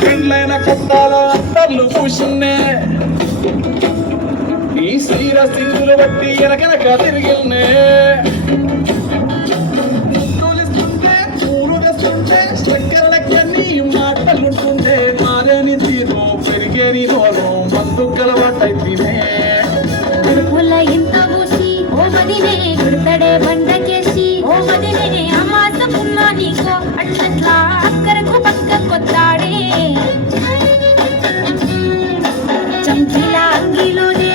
పెండ్లైన కొత్తాల అత్తర్లు పూసిన్నే ఈ శ్రీర సింధులు బట్టి వెనకనక తిరిగిల్నే తోలిస్తుంటే పూలు తెస్తుంటే చక్కెరలన్నీ మాటలుంటుండే మారేని తీరు పెరిగేని నోరు మందు కలవాటైతేనే కడుపుల ఇంత ఊసి ఓ మదినే గుడతడే బండకేసి ఓ మదినే అమాసకున్నా నీకో అట్లట్లా అక్కరకు పక్క కొత్తాడే చంకీల అంగిలోనే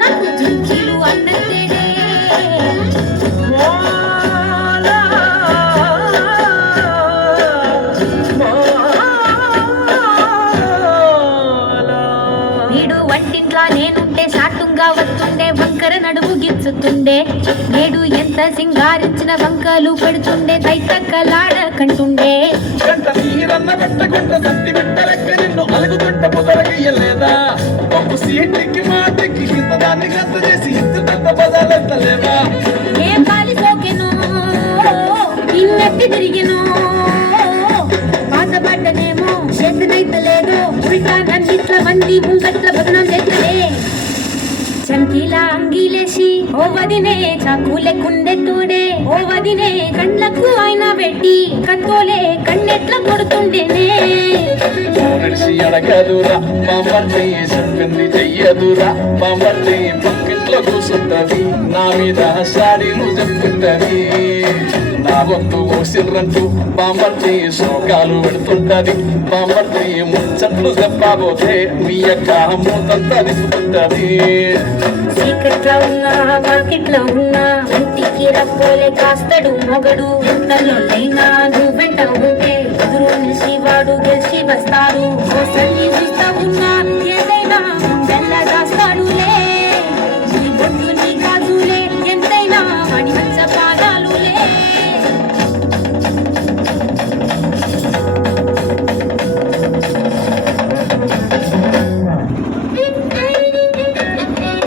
నాకు జుంకీలు అన్నదేడే వీడు వంటింట్లా నేనుంటే సాటుంగా వస్తుండే వంకర నడుము గిచ్చుతుండే నేడు ఎంత సింగారించిన వంకలు పెడుతుండే తైతక్కలాడ కంటుండే గంట నీరన్న పెట్టకుండా సత్తి పెట్టలెక్క నిన్ను అలుగుతుంట పొదలగయ్యలేదా ఒక్క సీటికి మాటకి ఇంత దాన్ని గంత చేసి ఇంత పెద్ద పదాలెత్తలేవా ఏ పాలి సోకెను ఇన్నెత్తి తిరిగిను బాధపడ్డనేమో చేతనైతలేదు ఉల్టా నన్నిట్ల మంది ముంగట్ల బదనం చేస్తలే చంకీల అంగిలేసి ఓ వదినే చాకులే కుండెత్తుడే ఓ వదినే కండ్లకు ఆయన పెట్టి కత్తోలే కన్నెట్ల కొడుతుండేనే నడిచి అడగదురా బామ్మర్ది చెప్పింది చెయ్యదురా బామ్మర్ది పక్కింట్లో కూసుంటది నా మీద సాడీలు చెప్తుంటది నా వంతు ఊసిర్రంటూ బామ్మర్ది శోకాలు పెడుతుంటది బామ్మర్ది ముచ్చట్లు చెప్పబోతే మీ యొక్క మూతంతా దిగుతుంటది సీక్రెట్లో ఉన్నా మార్కెట్లో ఉన్నా ఇంటికి రప్పోలే కాస్తడు మొగడు ఇంతలో లైనా నువ్వు వెంట ఉంటే ఎదురు నిలిచి వాడు గెలిచి వస్తాడు ఓ సల్లి